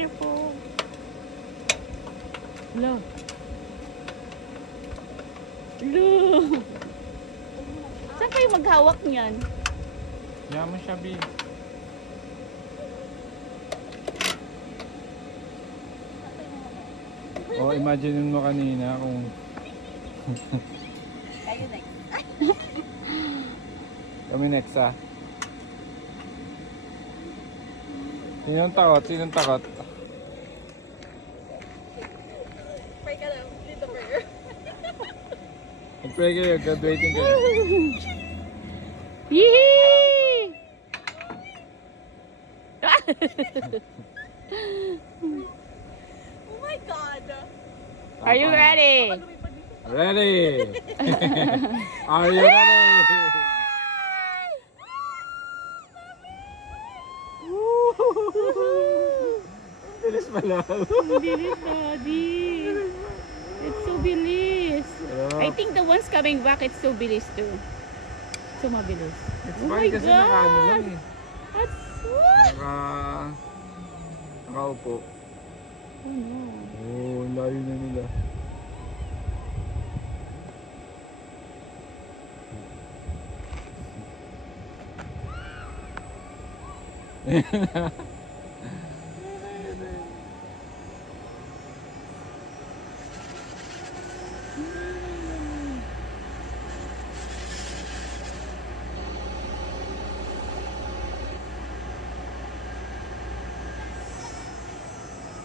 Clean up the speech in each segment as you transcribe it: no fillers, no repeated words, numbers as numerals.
Careful. Lo. Lo. Saan kayo maghawak niyan? Yaman siya, B. Oh, imagine mo kanina kung Kayo next. kami next Sinong takot? Sinong takot? Pray ka lang. Dito prayer. Mag-pray kayo, graduating kayo. Yee! Oh my God. Are you ready? Ready? Are you ready? Bilis pala. Ang bilis, Daddy. It's so bilis. I think the ones coming back, it's so bilis too. So mabilis. It's Oh my fine kasi nakaano God. lang eh. That's... Nakaupo. Oh no. Oo, ang layo na nila.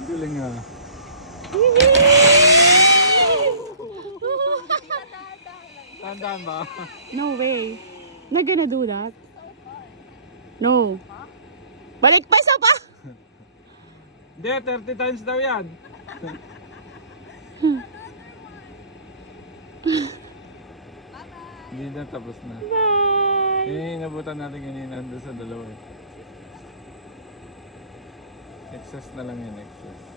Galing ah. Tandaan ba? No way. Not gonna do that. No. Balik pa, isa pa! Hindi, 30 times daw yan. Hindi na, tapos na. Bye! Yun yung inabutan natin kanina doon sa dalawa eh. Excess na lang yun, excess.